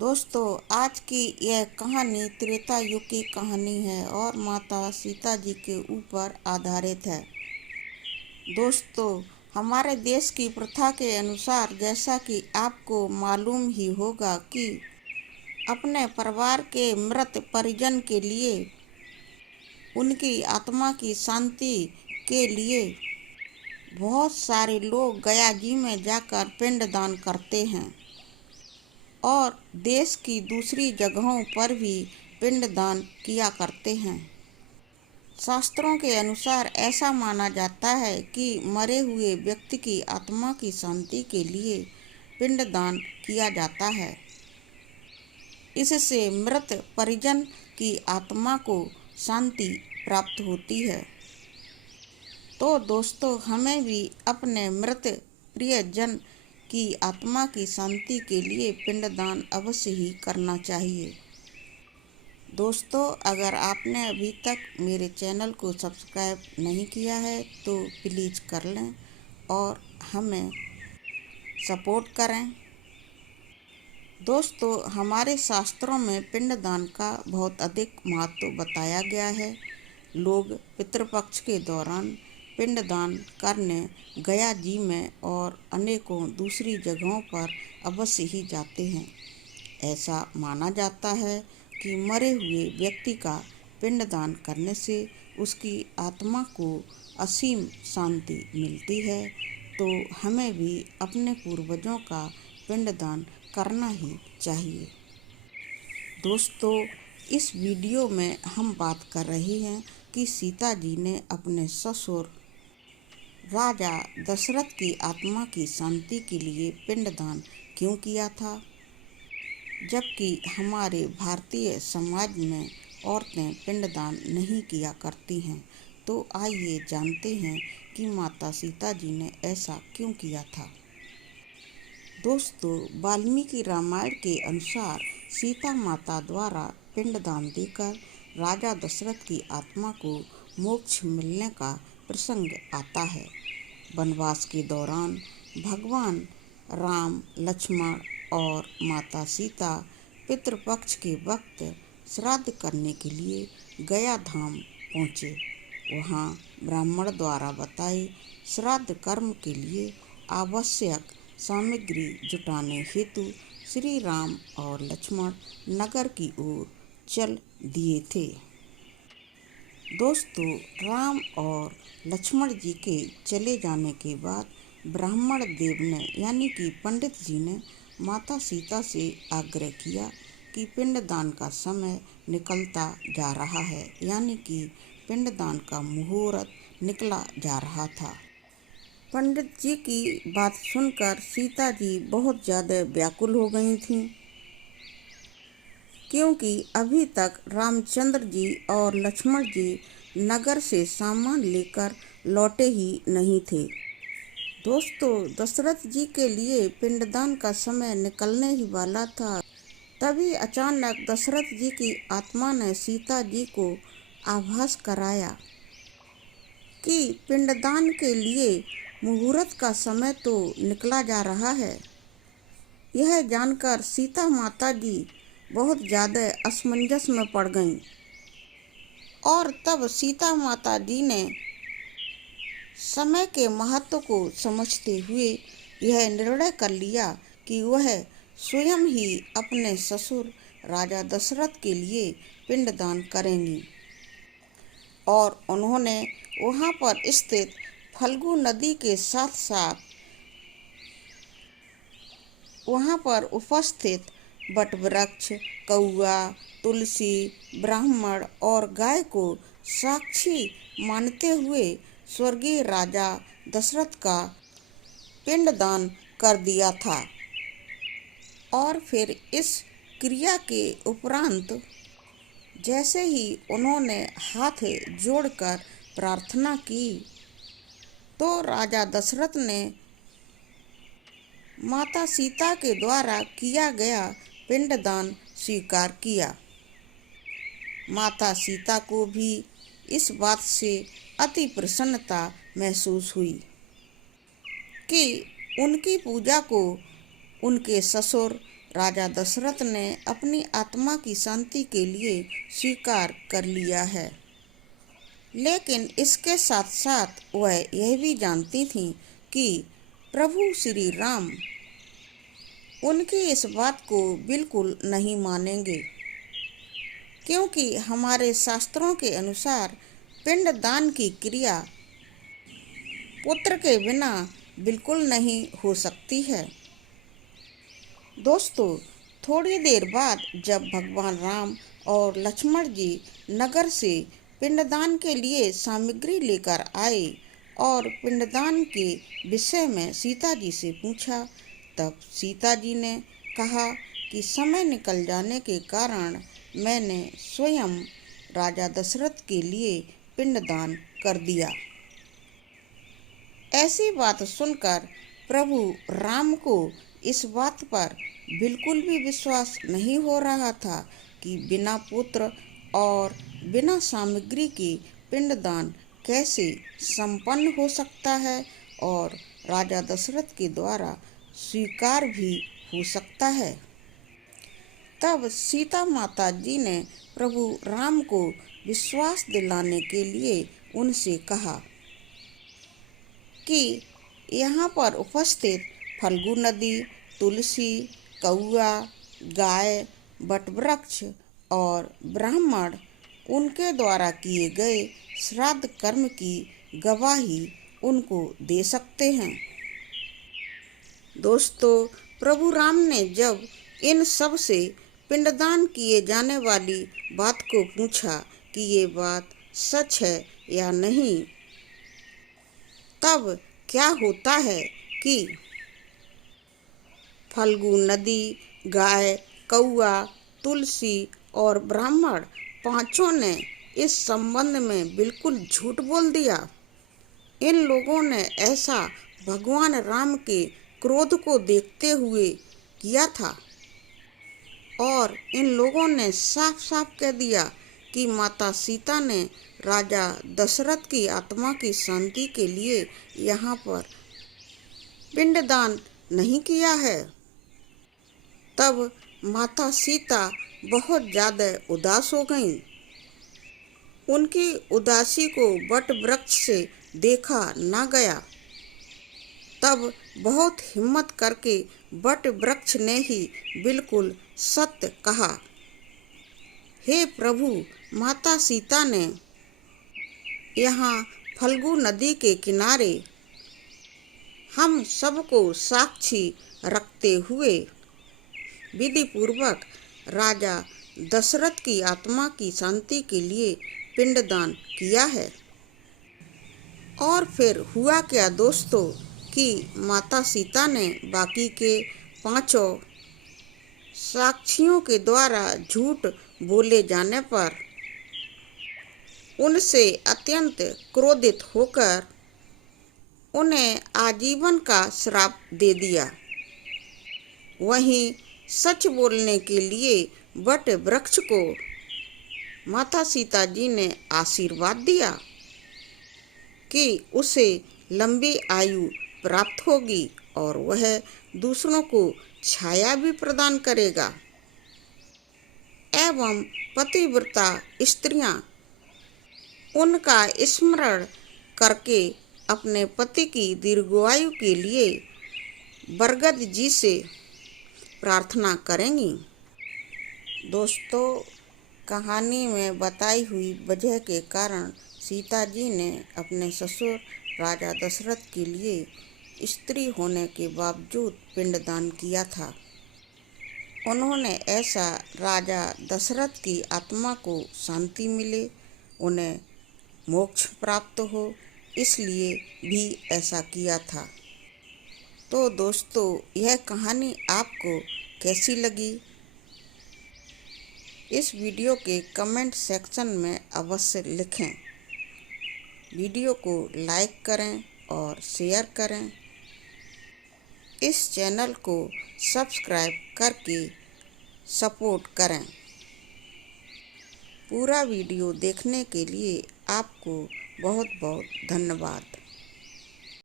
दोस्तों, आज की यह कहानी त्रेता युग की कहानी है और माता सीता जी के ऊपर आधारित है। दोस्तों, हमारे देश की प्रथा के अनुसार, जैसा कि आपको मालूम ही होगा कि अपने परिवार के मृत परिजन के लिए, उनकी आत्मा की शांति के लिए बहुत सारे लोग गया जी में जाकर पिंडदान करते हैं और देश की दूसरी जगहों पर भी पिंडदान किया करते हैं। शास्त्रों के अनुसार ऐसा माना जाता है कि मरे हुए व्यक्ति की आत्मा की शांति के लिए पिंडदान किया जाता है। इससे मृत परिजन की आत्मा को शांति प्राप्त होती है। तो दोस्तों, हमें भी अपने मृत प्रियजन की आत्मा की शांति के लिए पिंडदान अवश्य ही करना चाहिए। दोस्तों, अगर आपने अभी तक मेरे चैनल को सब्सक्राइब नहीं किया है तो प्लीज़ कर लें और हमें सपोर्ट करें। दोस्तों, हमारे शास्त्रों में पिंडदान का बहुत अधिक महत्व बताया गया है। लोग पितृपक्ष के दौरान पिंडदान करने गया जी में और अनेकों दूसरी जगहों पर अवश्य ही जाते हैं। ऐसा माना जाता है कि मरे हुए व्यक्ति का पिंडदान करने से उसकी आत्मा को असीम शांति मिलती है। तो हमें भी अपने पूर्वजों का पिंडदान करना ही चाहिए। दोस्तों, इस वीडियो में हम बात कर रहे हैं कि सीता जी ने अपने ससुर राजा दशरथ की आत्मा की शांति के लिए पिंडदान क्यों किया था, जबकि हमारे भारतीय समाज में औरतें पिंडदान नहीं किया करती हैं। तो आइए जानते हैं कि माता सीता जी ने ऐसा क्यों किया था। दोस्तों, वाल्मीकि रामायण के अनुसार सीता माता द्वारा पिंडदान देकर राजा दशरथ की आत्मा को मोक्ष मिलने का प्रसंग आता है। वनवास के दौरान भगवान राम, लक्ष्मण और माता सीता पितृपक्ष के वक्त श्राद्ध करने के लिए गया धाम पहुँचे। वहाँ ब्राह्मण द्वारा बताए श्राद्ध कर्म के लिए आवश्यक सामग्री जुटाने हेतु श्री राम और लक्ष्मण नगर की ओर चल दिए थे। दोस्तों, राम और लक्ष्मण जी के चले जाने के बाद ब्राह्मण देव ने यानी कि पंडित जी ने माता सीता से आग्रह किया कि पिंडदान का समय निकलता जा रहा है, यानी कि पिंडदान का मुहूर्त निकला जा रहा था। पंडित जी की बात सुनकर सीता जी बहुत ज़्यादा व्याकुल हो गई थीं, क्योंकि अभी तक रामचंद्र जी और लक्ष्मण जी नगर से सामान लेकर लौटे ही नहीं थे। दोस्तों, दशरथ जी के लिए पिंडदान का समय निकलने ही वाला था। तभी अचानक दशरथ जी की आत्मा ने सीता जी को आभास कराया कि पिंडदान के लिए मुहूर्त का समय तो निकला जा रहा है। यह जानकर सीता माता जी बहुत ज़्यादा असमंजस में पड़ गईं और तब सीता माता जी ने समय के महत्व को समझते हुए यह निर्णय कर लिया कि वह स्वयं ही अपने ससुर राजा दशरथ के लिए पिंडदान करेंगी और उन्होंने वहाँ पर स्थित फल्गु नदी के साथ साथ वहाँ पर उपस्थित वटवृक्ष, कौआ, तुलसी, ब्राह्मण और गाय को साक्षी मानते हुए स्वर्गीय राजा दशरथ का पिंडदान कर दिया था। और फिर इस क्रिया के उपरांत जैसे ही उन्होंने हाथ जोड़कर प्रार्थना की तो राजा दशरथ ने माता सीता के द्वारा किया गया पिंडदान स्वीकार किया। माता सीता को भी इस बात से अति प्रसन्नता महसूस हुई कि उनकी पूजा को उनके ससुर राजा दशरथ ने अपनी आत्मा की शांति के लिए स्वीकार कर लिया है, लेकिन इसके साथ साथ वह यह भी जानती थी कि प्रभु श्री राम उनकी इस बात को बिल्कुल नहीं मानेंगे, क्योंकि हमारे शास्त्रों के अनुसार पिंडदान की क्रिया पुत्र के बिना बिल्कुल नहीं हो सकती है। दोस्तों, थोड़ी देर बाद जब भगवान राम और लक्ष्मण जी नगर से पिंडदान के लिए सामग्री लेकर आए और पिंडदान के विषय में सीता जी से पूछा, तब सीता जी ने कहा कि समय निकल जाने के कारण मैंने स्वयं राजा दशरथ के लिए पिंडदान कर दिया। ऐसी बात सुनकर प्रभु राम को इस बात पर बिल्कुल भी विश्वास नहीं हो रहा था कि बिना पुत्र और बिना सामग्री के पिंडदान कैसे संपन्न हो सकता है और राजा दशरथ के द्वारा स्वीकार भी हो सकता है। तब सीता माता जी ने प्रभु राम को विश्वास दिलाने के लिए उनसे कहा कि यहाँ पर उपस्थित फल्गु नदी, तुलसी, कौआ, गाय, वटवृक्ष और ब्राह्मण उनके द्वारा किए गए श्राद्ध कर्म की गवाही उनको दे सकते हैं। दोस्तों, प्रभु राम ने जब इन सब से पिंडदान किए जाने वाली बात को पूछा कि ये बात सच है या नहीं, तब क्या होता है कि फल्गु नदी, गाय, कौआ, तुलसी और ब्राह्मण पांचों ने इस संबंध में बिल्कुल झूठ बोल दिया। इन लोगों ने ऐसा भगवान राम के क्रोध को देखते हुए किया था और इन लोगों ने साफ साफ कह दिया कि माता सीता ने राजा दशरथ की आत्मा की शांति के लिए यहाँ पर पिंडदान नहीं किया है। तब माता सीता बहुत ज़्यादा उदास हो गईं। उनकी उदासी को वट वृक्ष से देखा ना गया। तब बहुत हिम्मत करके वट वृक्ष ने ही बिल्कुल सत्य कहा, हे प्रभु, माता सीता ने यहाँ फल्गु नदी के किनारे हम सबको साक्षी रखते हुए विधि पूर्वक राजा दशरथ की आत्मा की शांति के लिए पिंडदान किया है। और फिर हुआ क्या दोस्तों कि माता सीता ने बाकी के पांचों साक्षियों के द्वारा झूठ बोले जाने पर उनसे अत्यंत क्रोधित होकर उन्हें आजीवन का श्राप दे दिया। वहीं सच बोलने के लिए वट वृक्ष को माता सीता जी ने आशीर्वाद दिया कि उसे लंबी आयु प्राप्त होगी और वह दूसरों को छाया भी प्रदान करेगा एवं पतिव्रता स्त्रियां उनका स्मरण करके अपने पति की दीर्घायु के लिए बरगद जी से प्रार्थना करेंगी। दोस्तों, कहानी में बताई हुई वजह के कारण सीता जी ने अपने ससुर राजा दशरथ के लिए स्त्री होने के बावजूद पिंडदान किया था। उन्होंने ऐसा राजा दशरथ की आत्मा को शांति मिले, उन्हें मोक्ष प्राप्त हो, इसलिए भी ऐसा किया था। तो दोस्तों, यह कहानी आपको कैसी लगी? इस वीडियो के कमेंट सेक्शन में अवश्य लिखें। वीडियो को लाइक करें और शेयर करें। इस चैनल को सब्सक्राइब करके सपोर्ट करें। पूरा वीडियो देखने के लिए आपको बहुत बहुत धन्यवाद।